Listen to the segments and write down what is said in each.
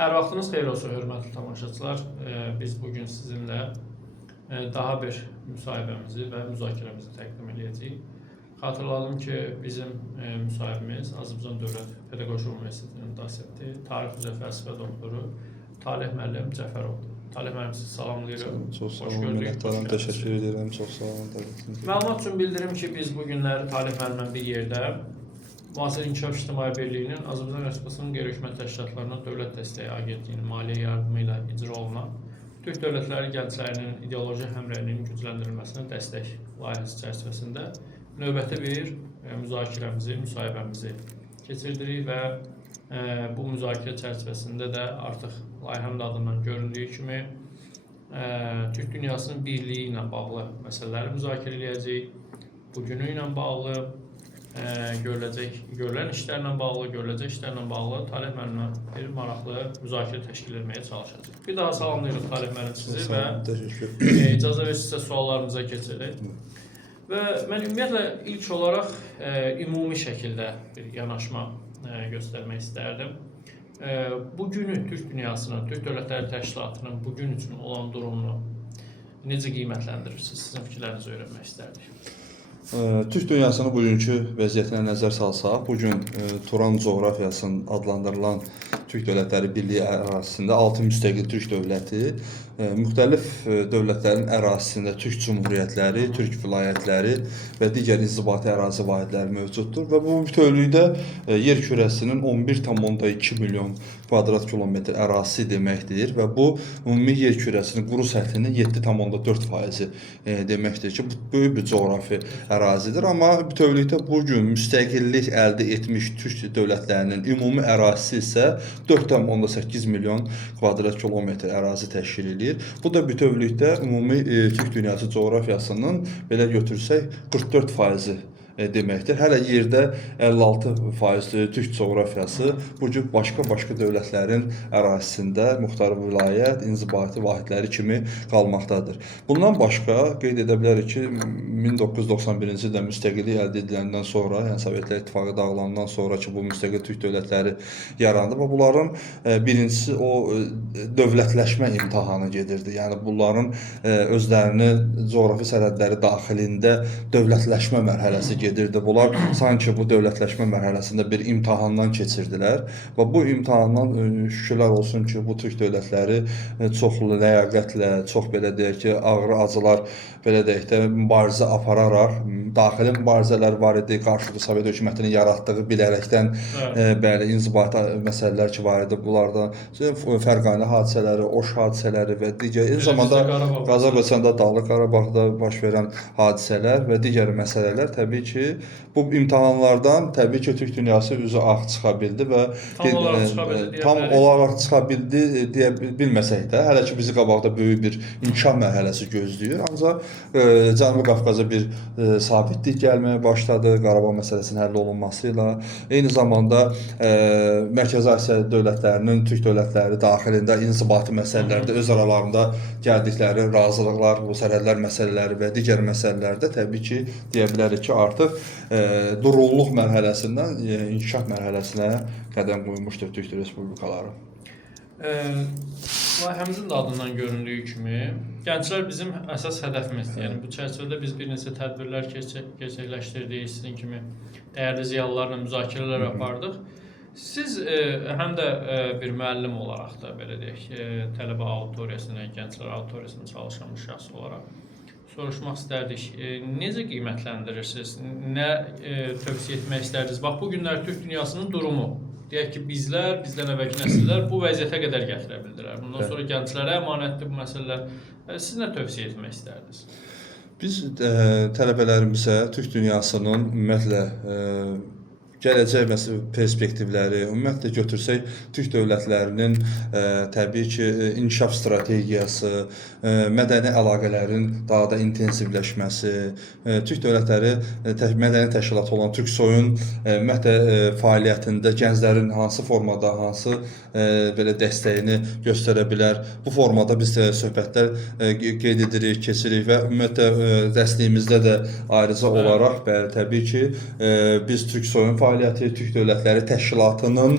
Hər vaxtınız xeyir olsun, hörmətli tamaşaçılar. Biz bugün sizinlə daha bir müsahibəmizi və müzakirəmizi təqdim edəcəyik. Xatırladım ki, bizim müsahibimiz Azərbaycan Dövlət Pedaqoji Universitetinin dosenti, tarix üzrə fəlsəfə doktoru Taleh müəllim Cəfərovdur. Taleh müəllim, sizi salamlayırım. Çox sağ olun, minnətdaram, təşəkkür edirəm, çox sağ olun. Məlumat üçün bildirim ki, biz bu günləri Taleh müəllimlə bir yerdə Müasir İnkişaf İctimai Birliyinin Azərbaycan Respublikasının qeyri-hökumət təşkilatlarına Dövlət Dəstəyi Agentliyinin maliyyə yardımı ilə icra olunan Türk dövlətləri gənclərinin ideoloji həmrəyliyinin gücləndirilməsinə dəstək layihəsi çərçivəsində növbəti bir müzakirəmizi, müsahibəmizi keçirdirik və bu müzakirə çərçivəsində də artıq layihənin adından göründüyü kimi Türk dünyasının birliyi ilə bağlı məsələləri müzakirə edəcəyik. Bugünü ilə bağlı görülən işlərlə bağlı, görüləcək işlərlə bağlı Taleh müəllimlə bir maraqlı müzakirə təşkil etməyə çalışacağıq. Bir daha salamlayırıq Taleh müəllim sizi və icazə verirsinizsə suallarımıza keçirik. Və mən ümumiyyətlə ilk olaraq ümumi şəkildə bir yanaşma göstərmək istərdim. Bugünü Türk dünyasının, Türk Dövlətləri Təşkilatının bugün üçün olan durumunu necə qiymətləndirirsiniz? Sizin fikirlərinizi öyrənmək istərdik. Türk dünyasının bugünkü vəziyyətinə nəzər salsaq, bugün Turan coğrafiyasının adlandırılan Türk Dövlətləri Birliyi ərazisində 6 müstəqil Türk dövləti, müxtəlif dövlətlərin ərazisində Türk Cumhuriyyətləri, Türk vilayətləri və digər inzibati ərazi vahidləri mövcuddur və bu bütövlükdə yer kürəsinin 11,2 milyon kvadrat kilometr ərazisi deməkdir və bu ümumi yer kürəsinin quru səthinin 7,4% deməkdir ki, bu böyük bir coğrafi ərazidir, amma bütövlükdə bugün müstəqillik əldə etmiş Türk dövlətlərinin ümumi ərazisi isə 4,8 milyon kvadrat kilometr ərazi təşkil edir. Bu da bütövlükdə ümumi Türk dünyası coğrafiyasının belə götürsək 44% deməkdir. Hələ yerdə 56% Türk coğrafiyası bugün başqa dövlətlərin ərazisində müxtəlif vilayət, inzibati vahidləri kimi qalmaqdadır. Bundan başqa qeyd edə bilərik ki, 1991-ci ildə müstəqillik əldə ediləndən sonra, yəni Sovetlər İttifaqı dağılandan sonra ki, bu müstəqil Türk dövlətləri yarandı və bunların birincisi o dövlətləşmə imtahanı gedirdi. Yəni bunların özlərini coğrafi sərhədləri daxilində dövlətləşmə mərhələsi gedirdi. Bunlar sanki bu dövlətləşmə mərhələsində bir imtahandan keçirdilər və bu imtahandan şükürlər olsun ki, bu Türk dövlətləri çox ləyaqətlə, çox belə deyək ki, ağır acılar belə deyək də mübarizə apararaq, daxili mübarizələr var idi, qarşılıqlı Sovet hökumətinin yaratdığı bilərəkdən bəli inzibati məsələlər ki var idi, bunlardan Fərqani hadisələri, Oş hadisələri və digər eyni zamanda Azərbaycanda Dağlıq Qarabağda baş verən hadisələr və digər məsələlər təbii ki, bu imtahanlardan təbii ki, Türk dünyası üzü ağ çıxa bildi və tam olaraq çıxa bildi deyə bilməsək də, hələ ki bizi qabaqda böyük bir inkişaf mərhələsi gözləyir. Ancaq Cənubi Qafqaza bir sabitlik gəlməyə başladı, Qarabağ məsələsinin həll olunması ilə. Eyni zamanda Mərkəzi Asiya dövlətlərinin, Türk dövlətləri daxilində inzibati məsələlərdə öz aralarında gəldikləri razılıqlar, bu sərhədlər məsələləri və digər məsələlərdə təbii ki, deyə bilərik ki, artıq durulluq mərhələsindən inkişaf mərhələsinə qədəm qoymuşdur Türk Respublikaları. Layihəmizin də adından göründüyü kimi, gənclər bizim əsas hədəfimizdir. Yəni, bu çərçivədə biz bir neçə tədbirlər gerçəkləşdirdik, sizin kimi dəyərli ziyalılarla müzakirələr apardıq. Siz həm də bir müəllim olaraq da, belə deyək, tələbə auditoriyasına, gənclər auditoriyasına çalışan bir şəxs olaraq soruşmaq istərdik. Necə qiymətləndirirsiniz? Nə tövsiyə etmək istərdiniz? Bax, bu günlər Türk dünyasının durumu. Deyək ki, bizdən əvvəlki nəsillər bu vəziyyətə qədər gətirə bildilər. Bundan sonra gənclərə əmanətdir bu məsələlər. Siz nə tövsiyə etmək istərdiniz? Biz tələbələrimizə Türk dünyasının ümumiyyətlə gələcək perspektivləri, ümumiyyətlə götürsək, Türk dövlətlərinin təbii ki, inkişaf strategiyası, mədəni əlaqələrin daha da intensivləşməsi, Türk dövlətləri mədəni təşkilatı olan Türksoyun ümumiyyətlə fəaliyyətində gənclərin hansı formada, hansı belə dəstəyini göstərə bilər. Bu formada biz söhbətlər qeyd edirik, keçirik və ümumiyyətlə dəstəyimizdə də ayrıca olaraq təbii ki, biz Türksoyun fəaliyyəti, Türk Dövlətləri Təşkilatının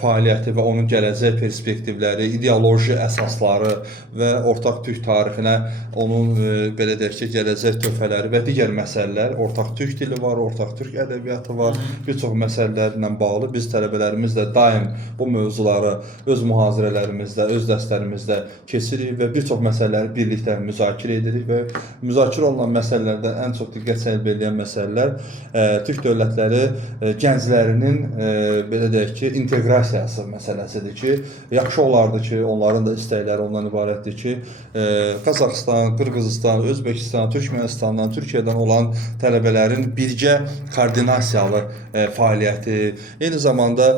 fəaliyyəti və onun gələcək perspektivləri, ideoloji əsasları və ortaq türk tarixinə onun belə deyək ki, gələcək töhfələri və digər məsələlər, ortaq türk dili var, ortaq türk ədəbiyyatı var, bir çox məsələlərlə bağlı biz tələbələrimizlə daim bu mövzuları öz mühazirələrimizdə, öz dərslərimizdə keçirik və bir çox məsələləri birlikdə müzakirə edirik və müzakirə olunan məsələlərdən ən çox diqqət cəlb edən məsələlər Türk dövlətləri gənclərinin belə deyək ki, inteqrasiyası məsələsidir ki, yaxşı olardı ki, onların da istəkləri ondan ibarətdir ki, Qazaxıstan, Qırğızıstan, Özbəkistan, Türkmenistandan, Türkiyədən olan tələbələrin birgə koordinasiyalı fəaliyyəti, eyni zamanda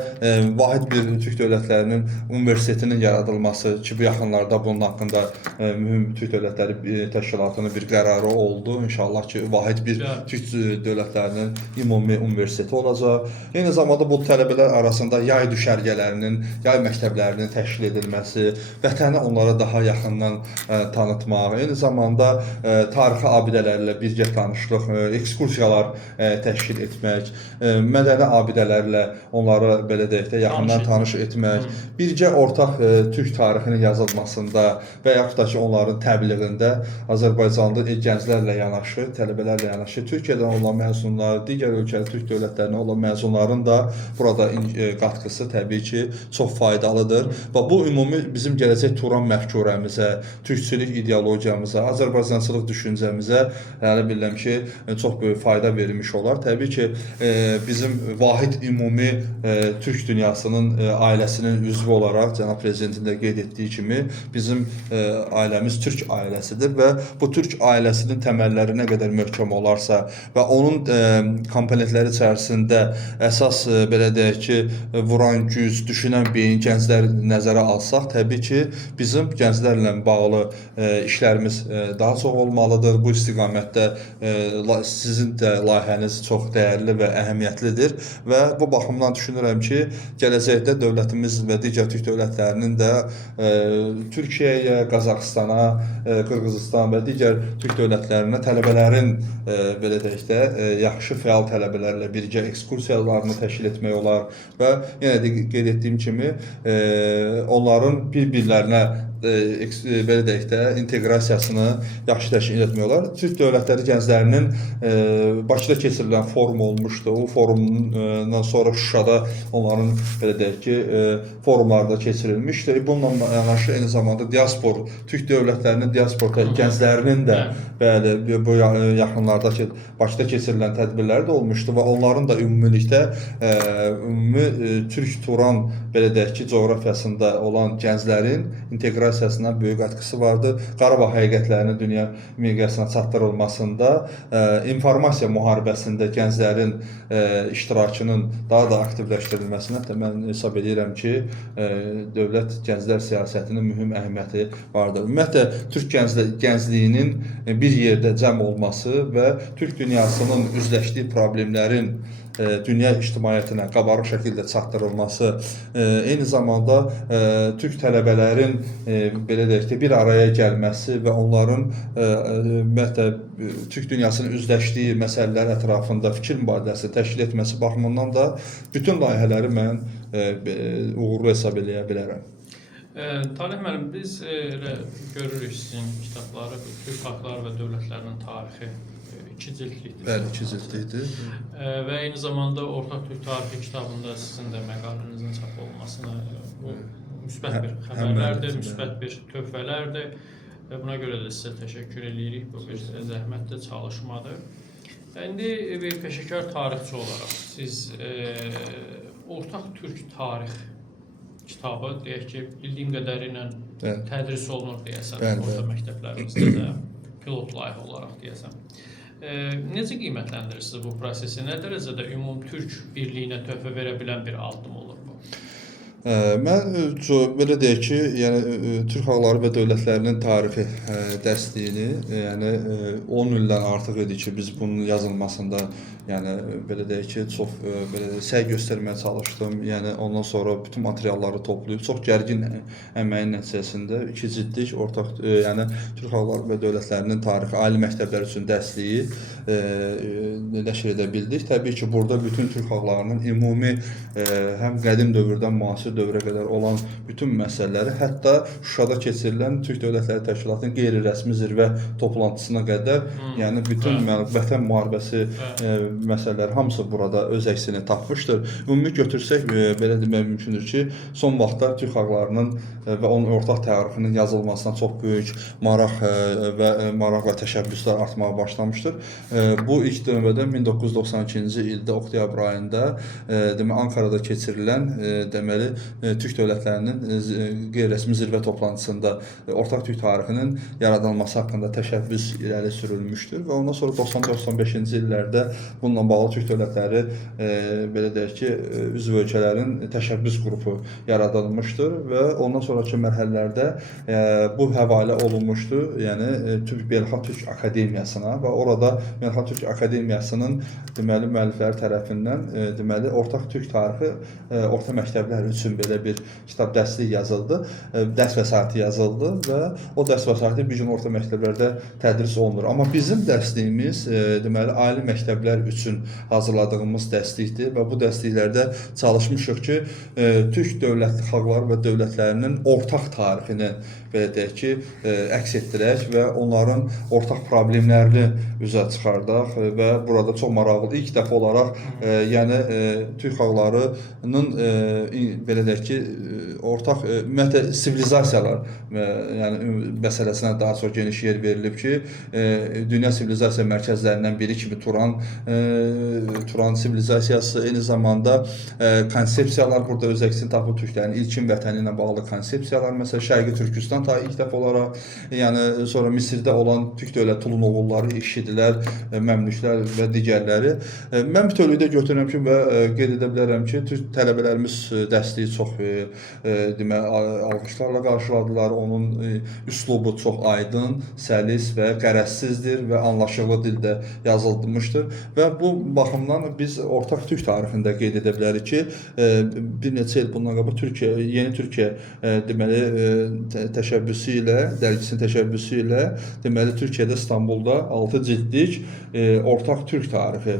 vahid bir Türk dövlətlərinin universitetinin yaradılması ki, bu yaxınlarda bunun haqqında mühüm Türk dövlətləri təşkilatının bir qərarı oldu. İnşallah ki, vahid bir Türk dövlətlərinin ümumi universiteti olacaq. Eyni zamanda bu tələbələr arasında yay düşərgələrinin, yay məktəblərinin təşkil edilməsi, vətəni onlara daha yaxından tanıtmaq, eyni zamanda tarixi abidələrlə birgə tanışlıq, ekskursiyalar təşkil etmək, mədəni abidələrlə onları belə deyək də yaxından tanış etmək, birgə ortaq türk tarixinin yazılmasında və yaxud da ki, onların təbliğində Azərbaycanlı gənclərlə yanaşı, tələbələrlə yanaşı, Türkiyədən olan məzunlar, digər ölkəli türk dövlətlərindən olan məzunların da burada qatqısı təbii ki, çox faydalıdır və bu ümumi bizim gələcək Turan məfkurəmizə, türkçülük ideologiyamıza, Azərbaycançılıq düşüncəmizə, yəni bilirəm ki, çox böyük fayda vermiş olar. Təbii ki, bizim vahid ümumi türk dünyasının ailəsinin üzvü olaraq cənab prezidentin də qeyd etdiyi kimi bizim ailəmiz türk ailəsidir və bu türk ailəsinin təməlləri nə qədər möhkəm olarsa və onun komponentləri içərisində əsas belə deyək ki, vuran güc, düşünən beyin gənclər nəzərə alsaq, təbii ki, bizim gənclərlə bağlı işlərimiz daha çox olmalıdır. Bu istiqamətdə sizin də layihəniz çox dəyərli və əhəmiyyətlidir və bu baxımdan düşünürəm ki, gələcəkdə dövlətimiz və digər türk dövlətlərinin də Türkiyəyə, Qazaxıstana, Qırğızıstan və digər türk dövlətlərinə tələbələrin belə deyək də yaxşı fəal tələbələrlə birgə ekskursiyalarını təşkil etmək olar və yenə də qeyd etdiyim kimi onların bir-birlərinə belə deyək də inteqrasiyasını yaxşı təşkil etmək olar. Türk dövlətləri gənclərinin Bakıda keçirilən forum olmuşdu. O forumdan sonra Şuşada onların belə deyək ki, forumlarda keçirilmişdi. Bununla yanaşı eyni zamanda diaspor, Türk dövlətlərinin diaspor gənclərinin də bəli bu yaxınlarda Bakıda keçirilən tədbirlər də olmuşdu və onların da ümumilikdə ümumi Türk Turan belə deyək ki, coğrafiyasında olan gənclərin inteqrasiyasına böyük qatqısı vardı. Qarabağ həqiqətlərinin dünya miqyasına çatdırılmasında, informasiya müharibəsində gənclərin iştirakının daha da aktivləşdirilməsinə mən hesab edirəm ki, dövlət gənclər siyasətinin mühüm əhəmiyyəti vardır. Ümumiyyətlə, Türk gəncliyinin bir yerdə cəm olması və Türk dünyasının üzləşdiyi problemlərin dünya ictimaiyyətinə qabarıq şəkildə çatdırılması, eyni zamanda türk tələbələrin belə deyək ki, bir araya gəlməsi və onların ümumiyyətlə Türk dünyasının üzləşdiyi məsələlər ətrafında fikir mübadiləsi təşkil etməsi baxımından da bütün layihələri mən uğurlu hesab edə bilərəm. Talih müəllim, biz elə görürük sizin kitabları, Türk xalqları və dövlətlərinin tarixi 2 cildlikdir. Bəli, 2 cildlikdir. Və eyni zamanda Ortaq Türk Tarixi kitabında sizin də məqalənizin çap olmasına bu müsbət bir xəbərlərdir, müsbət bir töhfələrdir. Buna görə də sizə təşəkkür edirik. Bu bir zəhmətli çalışmadır. İndi bir peşəkar tarixçi olaraq siz Ortaq Türk Tarix kitabı, deyək ki, bildiyim qədərilə tədris olunur deyəsən, orta məktəblərimizdə də pilot layihə olaraq deyəsən. Necə qiymətləndirirsiniz bu prosesi? Nə dərəcədə ümum türk birliyinə töhfə verə bilən bir addım olur bu? Mən belə deyək ki, yəni Türk xalqları və dövlətlərinin tarixi dərsliyi, yəni 10 ildən artıq idi ki, biz bunun yazılmasında, yəni belə deyək ki, çox belə səy göstərməyə çalışdım. Yəni ondan sonra bütün materialları toplayıb çox gərgin əməyin nəticəsində iki ciddi ortaq, yəni Türk xalqları və dövlətlərinin tarixi ali məktəblər üçün dərsliyi nəşr edə bildik. Təbii ki, burada bütün Türk xalqlarının ümumi həm qədim dövrdən müasir dövrə qədər olan bütün məsələləri, hətta Şuşada keçirilən Türk Dövlətləri Təşkilatının qeyri-rəsmi zirvə toplantısına qədər, yəni bütün Vətən müharibəsi məsələləri hamısı burada öz əksini tapmışdır. Ümumi götürsək, belə demək mümkündür ki, son vaxtlar Türk xalqlarının və onun ortaq tarixinin yazılmasına çox böyük maraq və təşəbbüslər artmağa başlamışdır. Bu ilk növbədə 1992-ci ildə oktyabr ayında Ankarada keçirilən deməli Türk dövlətlərinin qeyri-rəsmi zirvə toplantısında ortaq Türk tarixinin yaradılması haqqında təşəbbüs irəli sürülmüşdür və ondan sonra 90-95-ci illərdə bununla bağlı Türk dövlətləri belə deyək ki, üzv ölkələrin təşəbbüs qrupu yaradılmışdır və ondan sonraki mərhələlərdə bu həvalə olunmuşdur, yəni Beynəlxalq Türk Akademiyasına və orada Beynəlxalq Türk Akademiyasının deməli müəllifləri tərəfindən deməli ortaq Türk tarixi orta məktəblər üçün belə bir kitab dərslik yazıldı, dərs vəsaiti yazıldı və o dərs vəsaiti bir gün orta məktəblərdə tədris olunur. Amma bizim dərsliyimiz deməli ali məktəblər üçün hazırladığımız dərslikdir və bu dərsliklərdə çalışmışıq ki, Türk dövlət xalqları və dövlətlərinin ortaq tarixini belə deyək ki, əks etdirək və onların ortaq problemlərini üzə çıxardaq və burada çox maraqlı ilk dəfə olaraq yəni Türk xalqlarının belə deyək ki, ortaq ümumiyyətlə sivilizasiyalar yəni məsələsinə daha çox geniş yer verilib ki, dünya sivilizasiya mərkəzlərindən biri kimi Turan sivilizasiyası, eyni zamanda konsepsiyalar burada öz əksini tapıb Türklərin ilkin vətəni ilə bağlı konsepsiyalar, məsələn Şərqi Türkistan ta ilk dəfə olaraq, yəni sonra Misirdə olan Türk dövlət Tulun oğulları, İşidilər, Məmlüklər və digərləri. Mən bütövlükdə götürürəm ki və qeyd edə bilərəm ki, Türk tələbələrimiz dərsliyi çox alqışlarla qarşıladılar. Onun üslubu çox aydın, səlis və qərəzsizdir və anlaşılır dildə yazılmışdır və bu baxımdan biz ortaq Türk tarixində qeyd edə bilərik ki, bir neçə il bundan qabaq Yeni Türkiyə deməli təşəbbüsü ilə, dərgisinin təşəbbüsü ilə deməli Türkiyədə İstanbulda 6 cildlik ortaq Türk tarixi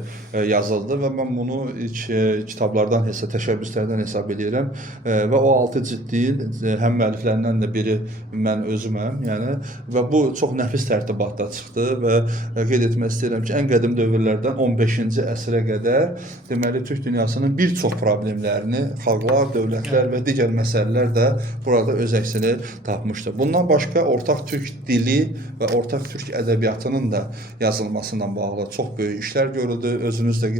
yazıldı və mən bunu ilk kitablardan təşəbbüslərdən hesab edirəm və o 6 ciddiyin həm müəlliflərindən də biri mən özüməm, yəni və bu çox nəfis tərtibatda çıxdı və qeyd etmək istəyirəm ki, ən qədim dövrlərdən 15-ci əsrə qədər deməli Türk dünyasının bir çox problemlərini xalqlar, dövlətlər və digər məsələlər də burada öz əksini tapmışdır. Bundan başqa ortaq Türk dili və ortaq Türk ədəbiyyatının da yazılmasından bağlı çox böyük işlər görüldü. Özünüz də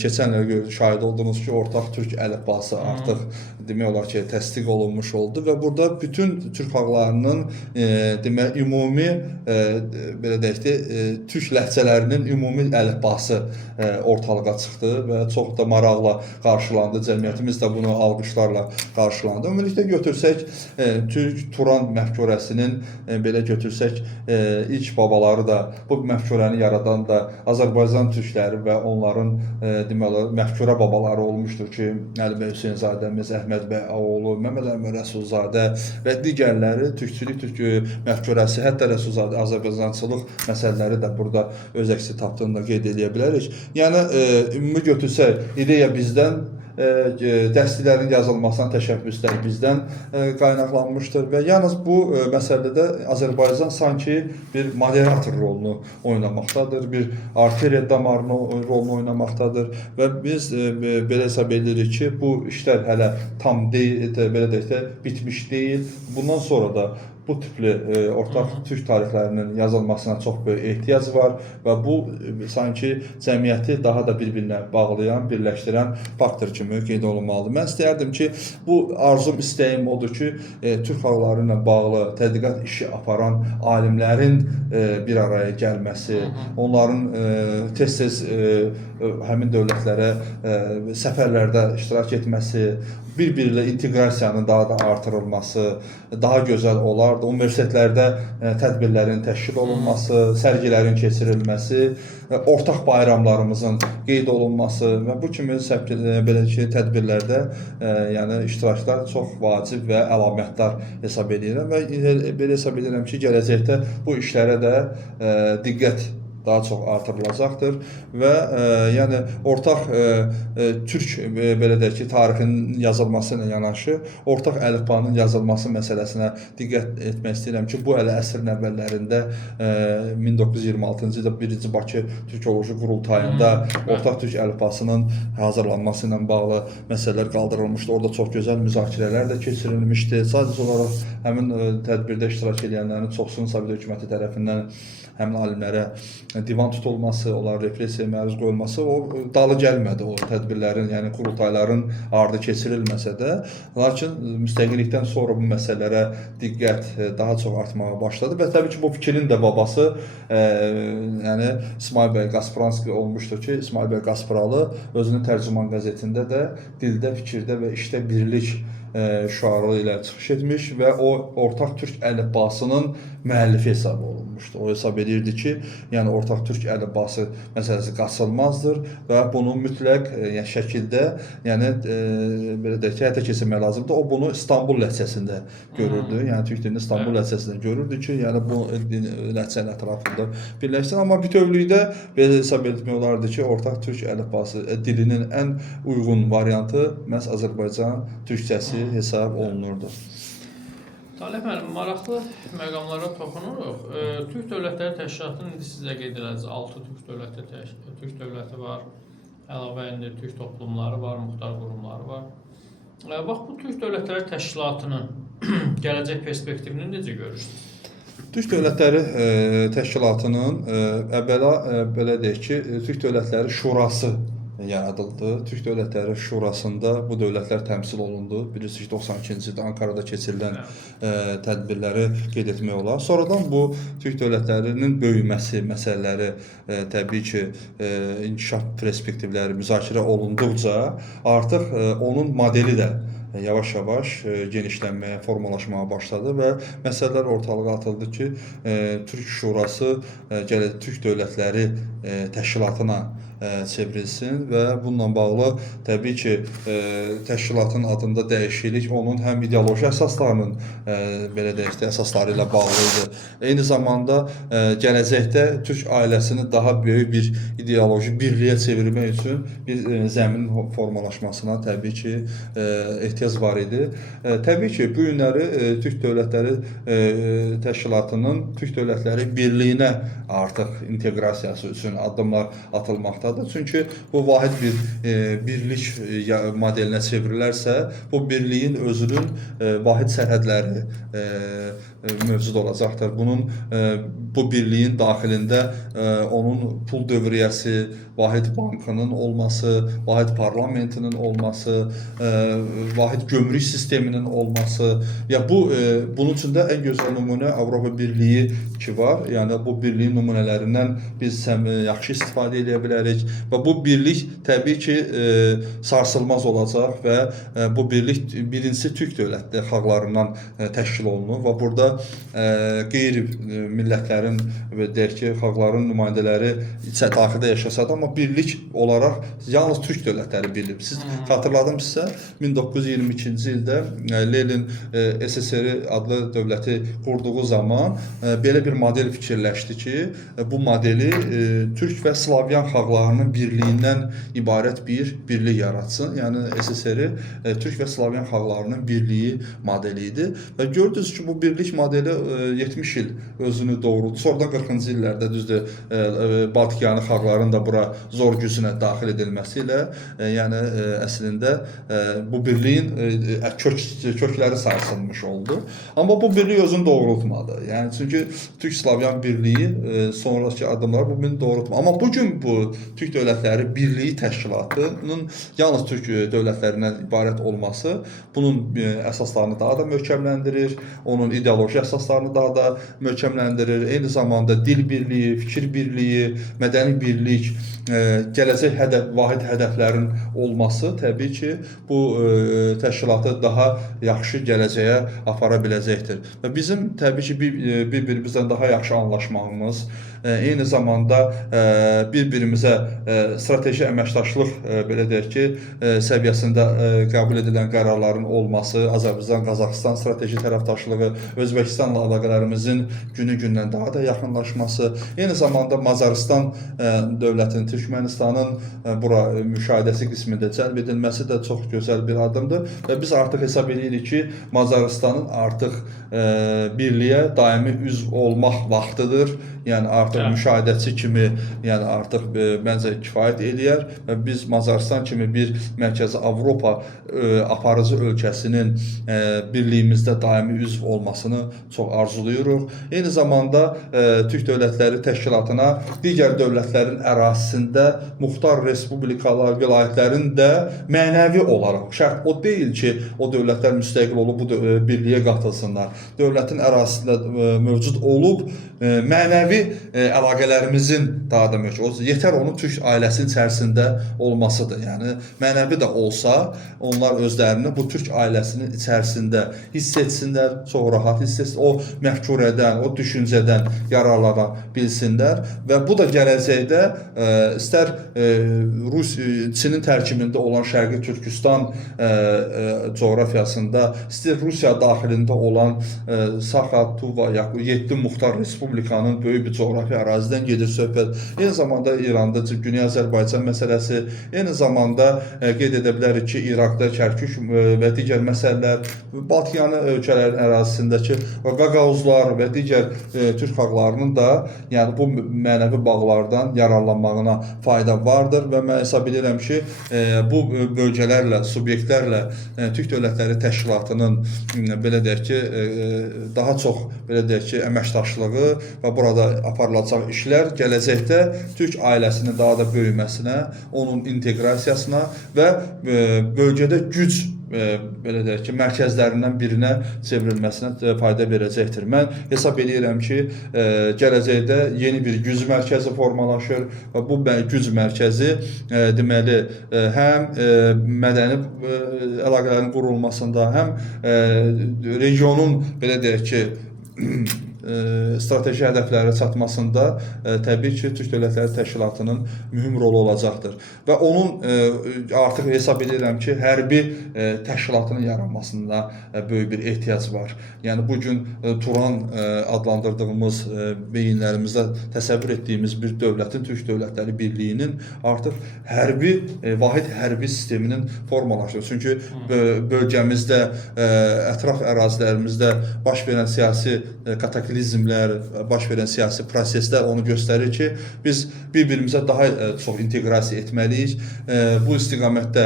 keçən il şahid oldunuz ki, ortaq Türk əlifbası artıq demək olar ki, təsdiq olunmuş oldu və burada bütün Türk xalqlarının demək ümumi belə deyək ki, Türk ləhcələrinin ümumi əlifbası ortalığa çıxdı və çox da maraqla qarşılandı. Cəmiyyətimiz də bunu alqışlarla qarşılandı. Ümumilikdə götürsək Türk-Turan məfkurəsinin belə götürsək ilk babaları da bu məfkurəni yaradan da Azərbaycan türkləri və onların deməli məfkura babaları olmuşdur ki, Əli bəy Hüseynzadəmiz, Əhməd bəy Ağoğlu, Məmməd Əmin Rəsulzadə və digərləri türkçülük, türk məfkurəsi, hətta Rəsulzadə Azərbaycançılıq məsələləri də burada öz əksi tapdığını da qeyd edə bilərik. Yəni ümumi götürsək ideya bizdən, dərsliklərin yazılmasına təşəbbüslər bizdən qaynaqlanmışdır və yalnız bu məsələdə Azərbaycan sanki bir moderator rolunu oynamaqdadır, bir arteriya damarının rolunu oynamaqdadır və biz belə hesab edirik ki, bu işlər hələ tam deyil, belə deyək də bitmiş deyil. Bundan sonra da bu tipli ortaq türk tarixlərinin yazılmasına çox böyük ehtiyac var və bu sanki cəmiyyəti daha da bir-birinə bağlayan, birləşdirən faktor kimi qeyd olunmalıdır. Mən istəyərdim ki, bu arzum, istəyim odur ki, türk xalqları ilə bağlı tədqiqat işi aparan alimlərin bir araya gəlməsi, onların tez-tez həmin dövlətlərə səfərlərdə iştirak etməsi, bir-biri ilə inteqrasiyanın daha da artırılması daha gözəl olardı. Universitetlərdə tədbirlərin təşkil olunması, sərgilərin keçirilməsi, ortaq bayramlarımızın qeyd olunması və bu kimi belə ki, tədbirlərdə yəni iştiraklar çox vacib və əlamətdar hesab edirəm və belə hesab edirəm ki, gələcəkdə bu işlərə də diqqət daha çox artırılacaqdır və yəni ortaq türk belə deyək ki, tarixinin yazılması ilə yanaşı ortaq əlifbanın yazılması məsələsinə diqqət etmək istəyirəm ki, bu hələ əsrin əvvəllərində 1926-cı ildə 1-ci Bakı Türkoloji Qurultayında ortaq türk əlifbasının hazırlanması ilə bağlı məsələlər qaldırılmışdı. Orada çox gözəl müzakirələr də keçirilmişdi. Sadəcə olaraq həmin tədbirdə iştirak edənlərin çoxsunun Sovet hökuməti tərəfindən həmin alimlərə divan tutulması, onların repressiyaya məruz qoyulması o dalı gəlmədi o tədbirlərin, yəni qurultayların ardı keçirilməsə də, lakin müstəqillikdən sonra bu məsələlərə diqqət daha çox artmağa başladı və təbii ki, bu fikrin də babası yəni İsmail bəy Qaspranski olmuşdur ki, İsmail bəy Qasparalı özünün Tərcüman qəzetində də dildə, fikirdə və işdə birlik şüarı ilə çıxış etmiş və o ortaq türk əlifbasının müəllifi hesab olunmuşdu. O hesab edirdi ki, yəni ortaq türk əlifbası məsələsi qaçılmazdır və bunu mütləq şəkildə, yəni belə deyək ki, həyata keçirmək lazımdır. O bunu İstanbul ləhcəsində görürdü. Yəni türk dilini İstanbul ləhcəsində görürdü ki, yəni bu ləhcənin ətrafında birləşsin, amma bütövlükdə belə hesab etmək olardı ki, ortaq türk əlifbası dilinin ən uyğun variantı məhz Azərbaycan türkçəsi hesab olunurdu. Talib müəllim, maraqlı məqamlara toxunuruq. Türk Dövlətləri Təşkilatının indi sizə qeyd ediləcək 6 türk dövləti var. Əlavə indi türk toplumları var, muxtar qurumları var. Bax, bu Türk Dövlətləri Təşkilatının gələcək perspektivini necə görürsünüz? Türk Dövlətləri Təşkilatının əvvəla belə deyək ki, Türk Dövlətləri Şurası yaradıldı. Türk Dövlətləri Şurasında bu dövlətlər təmsil olundu. Bilirsiniz ki, 92-ci ildə Ankarada keçirilən tədbirləri qeyd etmək olar. Sonradan bu Türk dövlətlərinin böyüməsi məsələləri təbii ki, inkişaf perspektivləri müzakirə olunduqca artıq onun modeli də yavaş-yavaş genişlənməyə, formalaşmağa başladı və məsələlər ortalığa atıldı ki, Türk Şurası Türk Dövlətləri Təşkilatına çevrilsin və bununla bağlı təbii ki, təşkilatın adında dəyişiklik onun həm ideoloji əsaslarının belə deyək də əsasları ilə bağlı idi. Eyni zamanda gələcəkdə Türk ailəsini daha böyük bir ideoloji birliyə çevirmək üçün bir zəmin formalaşmasına təbii ki, ehtiyac var idi. Təbii ki, bu günləri Türk Dövlətləri Təşkilatının Türk Dövlətləri Birliyinə artıq inteqrasiyası üçün addımlar atılmaqdadır. Çünki bu vahid bir birlik modelinə çevrilərsə, bu birliyin özünün vahid sərhədləri mövcud olacaqdır. Bu birliyin daxilində onun pul dövriyyəsi, vahid bankının olması, vahid parlamentinin olması, vahid gömrük sisteminin olması, ya bunun üçün də ən gözəl nümunə Avropa Birliyi ki var. Yəni bu birliyin nümunələrindən biz yaxşı istifadə edə bilərik və bu birlik təbii ki, sarsılmaz olacaq və bu birlik birincisi Türk dövlətli xalqlarından təşkil olunur və burada qeyri-millətlərin və deyək ki, xalqların nümayəndələri daxildə yaşasa da, amma birlik olaraq yalnız Türk dövlətləri bilinib. Siz xatırladım sizə, 1922-ci ildə Lenin SSR adlı dövləti qurduğu zaman belə bir model fikirləşdi ki, bu modeli Türk və Slavyan xalqlarının birliyindən ibarət bir birlik yaratsın. Yəni SSR Türk və Slavyan xalqlarının birliyi modeli idi və gördünüz ki, bu birlik modeli 70 il özünü doğruldu. Sonradan 40-cı illərdə düzdür Baltikyanı xalqların da bura zor gücünə daxil edilməsi ilə yəni əslində bu birliyin kökləri sarsılmış oldu. Amma bu birlik özünü doğrultmadı. Yəni çünki Türk-Slavyan birliyi sonraki adımlar bu birliyi doğrultmadı. Amma bu gün bu Türk Dövlətləri Birliyi Təşkilatının yalnız Türk dövlətlərindən ibarət olması bunun əsaslarını daha da möhkəmləndirir, onun ideoloji əsaslarını daha da möhkəmləndirir. Eyni zamanda dil birliyi, fikir birliyi, mədəni birlik, gələcək vahid hədəflərin olması təbii ki, bu təşkilatı daha yaxşı gələcəyə apara biləcəkdir. Və bizim təbii ki, bir-birimizdən daha yaxşı anlaşmağımız, eyni zamanda bir-birimizə strateji əməkdaşlıq belə deyək ki, səviyyəsində qəbul edilən qərarların olması, Azərbaycan-Qazaxıstan strateji tərəfdaşlığı, Özbəkistanla əlaqələrimizin günü-gündən daha da yaxınlaşması, eyni zamanda Macaristan dövlətinin, Türkmənistanın bura müşahidəsi qismində cəlb edilməsi də çox gözəl bir adımdır və biz artıq hesab edirik ki, Macaristanın artıq birliyə daimi üzv olmaq vaxtıdır. Yəni artıq müşahidəçi kimi, yəni artıq məncə kifayət eləyər və biz Macaristan kimi bir Mərkəzi Avropa aparıcı ölkəsinin birliyimizdə daimi üzv olmasını çox arzuluyuruq. Eyni zamanda Türk Dövlətləri Təşkilatına digər dövlətlərin ərazisində muxtar respublikalar, vilayətlərin də mənəvi olaraq, şərt o deyil ki, o dövlətlər müstəqil olub bu birliyə qatılsınlar. Dövlətin ərazisində mövcud olub, mənəvi əlaqələrimizin daha da mövcud. Yetər onun Türk ailəsinin içərisində olmasıdır. Yəni mənəvi də olsa, onlar özlərini bu Türk ailəsinin içərisində hiss etsinlər, çox rahat hiss etsinlər, o məfkurədən, o düşüncədən yararlana bilsinlər və bu da gələcəkdə istər Çinin tərkibində olan Şərqi Türkistan coğrafiyasında, istər Rusiya daxilində olan Saxa, Tuva, 7 muxtar respublikanın böyük bir coğrafi ərazidən gedir söhbət. Eyni zamanda İranda Güney Azərbaycan məsələsi, eyni zamanda qeyd edə bilərik ki, İraqda Kərkük və digər məsələlər, Baltikyanı ölkələrin ərazisindəki Qaqavuzlar və digər Türk xalqlarının da yəni bu mənəvi bağlardan yararlanmağına fayda vardır və mən hesab edirəm ki, bu bölgələrlə, subyektlərlə Türk Dövlətləri Təşkilatının belə deyək ki, daha çox belə deyək ki, əməkdaşlığı və burada aparılacaq işlər gələcəkdə Türk ailəsinin daha da böyüməsinə, onun inteqrasiyasına və bölgədə güc belə deyək ki, mərkəzlərindən birinə çevrilməsinə fayda verəcəkdir. Mən hesab edirəm ki, gələcəkdə yeni bir güc mərkəzi formalaşır və bu güc mərkəzi deməli həm mədəni əlaqələrin qurulmasında, həm regionun belə deyək ki, strateji hədəflərə çatmasında təbii ki, Türk Dövlətləri Təşkilatının mühüm rolu olacaqdır. Və onun artıq hesab edirəm ki, hərbi təşkilatının yaranmasında böyük bir ehtiyac var. Yəni bugün Turan adlandırdığımız beyinlərimizdə təsəvvür etdiyimiz bir dövlətin, Türk Dövlətləri Birliyinin artıq hərbi, vahid hərbi sisteminin formalaşır. Çünki bölgəmizdə, ətraf ərazilərimizdə baş verən siyasi kataklizmlər, baş verən siyasi proseslər onu göstərir ki, biz bir-birimizə daha çox inteqrasiya etməliyik. Bu istiqamətdə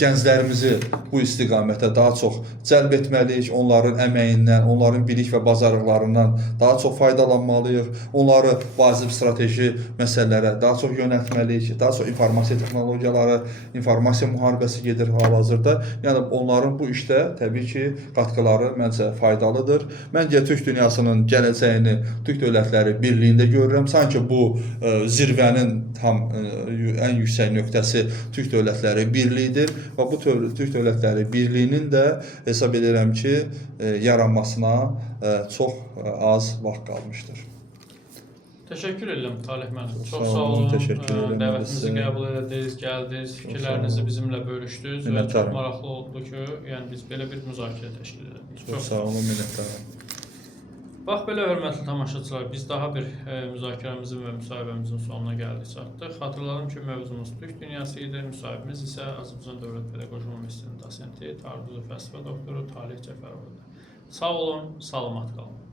gənclərimizi bu istiqamətə daha çox cəlb etməliyik. Onların əməyindən, onların bilik və bacarıqlarından daha çox faydalanmalıyıq. Onları vacib strateji məsələlərə daha çox yönəltməliyik. Daha çox informasiya texnologiyaları, informasiya müharibəsi gedir hal-hazırda. Yəni onların bu işdə təbii ki, qatqıları məncə faydalıdır. Məncə Türk dünyasının gələcəyini Türk Dövlətləri Birliyində görürəm. Sanki bu zirvənin tam ən yüksək nöqtəsi Türk Dövlətləri Birliyidir və bu Türk Dövlətləri Birliyinin də hesab edirəm ki, yaranmasına çox az vaxt qalmışdır. Təşəkkür edirəm Talih müəllim. Çox sağ olun. Dəvətimizi qəbul edədiniz, gəldiniz, fikirlərinizi bizimlə bölüşdünüz və çox maraqlı oldu ki, yəni biz belə bir müzakirə təşkil edirik. Çox sağ olun, minnətdaram. Bax belə hörmətli tamaşaçılar, biz daha bir müzakirəmizin və müsahibəmizin sonuna gəldik, çatdıq. Xatırladım ki, mövzumuz Türk dünyası idi, müsahibimiz isə Azərbaycan Dövlət Pedaqoji Universitetinin dosenti, tarix üzrə fəlsəfə doktoru Talih Cəfərovdur. Sağ olun, salamat qalın.